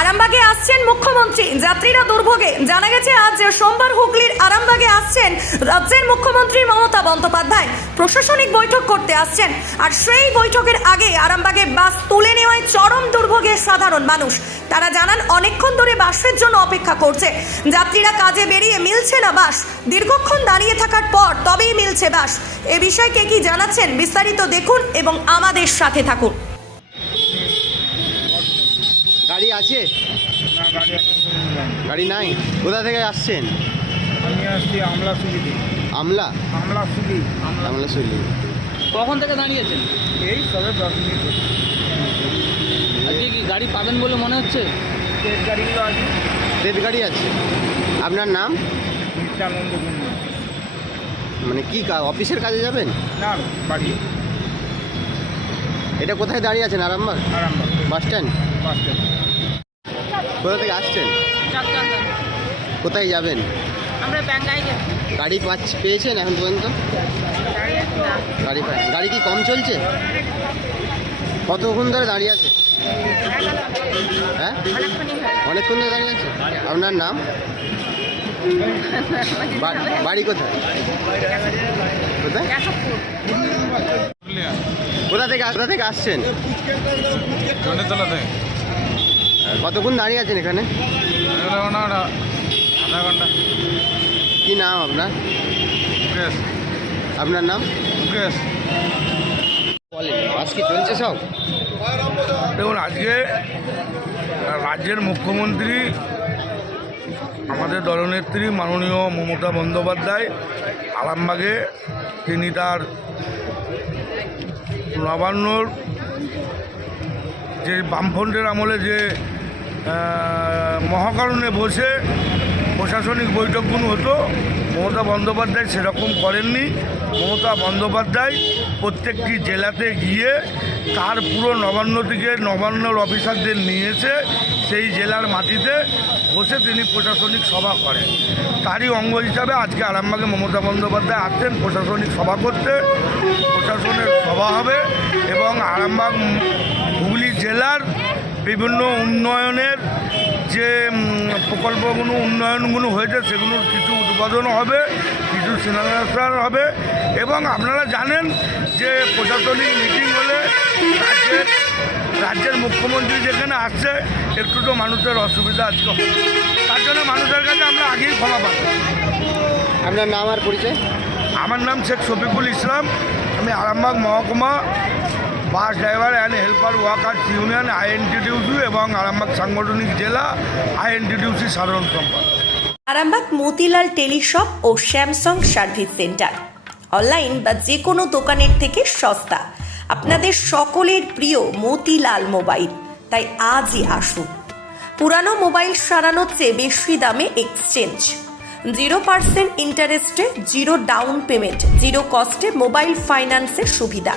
আরামবাগে আসছেন মুখ্যমন্ত্রী। যাত্রীরা দুর্ভোগে। জানা গেছে, আজ সোমবার হুগলির আরামবাগে আসছেন রাজ্যের মুখ্যমন্ত্রী মমতা বন্দ্যোপাধ্যায়। প্রশাসনিক বৈঠক করতে আসছেন। আর সেই বৈঠকের আগে আরামবাগে বাস তুলে নেওয়ায় চরম দুর্ভোগে সাধারণ মানুষ। তারা জানান, অনেকক্ষণ ধরে বাসের জন্য অপেক্ষা করছে। যাত্রীরা কাজে বেরিয়ে মিলছে না বাস। দীর্ঘক্ষণ দাঁড়িয়ে থাকার পর তবেই মিলছে বাস। এ বিষয়ে কে কি জানাচ্ছেন, বিস্তারিত দেখুন এবং আমাদের সাথে থাকুন। গাড়ি আছে? না গাড়ি এখন গাড়ি নাই? কোথা থেকে আসছেন? আমি আসছি আমলা সুবিধি আমলা? আমলা সুবি আমলা আমলা কখন থেকে দাঁড়িয়েছেন? এই সবে দশ মিনিট আজকে কি গাড়ি পাবেন বলে মনে হচ্ছে? গাড়িগুলো আছে। রেড গাড়ি আছে। আপনার নাম? নিত্যানন্দ মানে কি কা- অফিসের কাজে যাবেন? না বাড়ি। এটা কোথায় দাঁড়িয়ে আছেন? Arambagh? Arambagh. Bus stand? Bus stand. কোথা থেকে আসছেন? কোথায় যাবেন? আমরা ব্যাঙ্গাই যাব। গাড়ি পাচ্ছ পেয়েছেন এখন পর্যন্ত? গাড়ি গাড়ি কি কম চলছে? কতক্ষণ ধরে দাঁড়িয়ে আছে? হ্যাঁ? অনেকক্ষণ ধরে দাঁড়িয়ে আছে? আপনার নাম? বাড়ি কোথায়? কোথায়? কোথা থেকে কোথা থেকে আসছেন? কতক্ষণ দাঁড়িয়ে আছেন এখানে? আধা ঘণ্টা। কি নাম আপনার? আপনার নাম? মুকেশ। বলেন বাস কি চলছে সব? দেখুন আজকে রাজ্যের মুখ্যমন্ত্রী আমাদের দলনেত্রী মাননীয় মমতা বন্দ্যোপাধ্যায় আরামবাগে তিনি তার নবান্নর যে বামফ্রন্টের আমলে যে মহাকারণে বসে প্রশাসনিক বৈঠকগুলো হতো, মমতা বন্দ্যোপাধ্যায় সেরকম করেননি। মমতা বন্দ্যোপাধ্যায় প্রত্যেকটি জেলাতে গিয়ে তার পুরো নবান্ন থেকে নবান্নর অফিসারদের নিয়েছে, সেই জেলার মাটিতে বসে তিনি প্রশাসনিক সভা করেন। তারই অঙ্গ হিসাবে আজকে আরামবাগে মমতা বন্দ্যোপাধ্যায় আসছেন, প্রশাসনিক সভা করতে। প্রশাসনের সভা হবে এবং আরামবাগ হুগলি জেলার বিভিন্ন উন্নয়নের যে প্রকল্পগুলো উন্নয়নগুলো হয়েছে সেগুলোর কিছু উদ্বোধন হবে কিছু শিলান্যাস হবে। এবং আপনারা জানেন যে প্রশাসনিক মিটিং হলে রাজ্যের রাজ্যের মুখ্যমন্ত্রী যেখানে আসছে একটু তো মানুষের অসুবিধা আজকে হবে। তার জন্য মানুষের কাছে আমরা আগেই ক্ষমা পাবো। আপনার নাম আর পরিচয়? আমার নাম শেখ শফিকুল ইসলাম আমি আরামবাগ মহকুমা bus driver and helper workers union INTTUC এবং আরামবাগ সাংগঠনিক জেলা আইএনটিডিউসি সাধারণ সম্পাদক। আরামবাগ মতিলাল টেলিশপ ও স্যামসাং সার্ভিস সেন্টার। অনলাইন বা যে কোনো দোকানের থেকে সস্তা। আপনাদের সকলের প্রিয় মতিলাল মোবাইল। তাই আজই আসুন। পুরানো মোবাইল সারানোর চেয়ে বেশি দামে এক্সচেঞ্জ। জিরো পার্সেন্ট ইন্টারেস্টে, জিরো ডাউন পেমেন্ট, জিরো কস্টে মোবাইল ফাইন্যান্সের সুবিধা।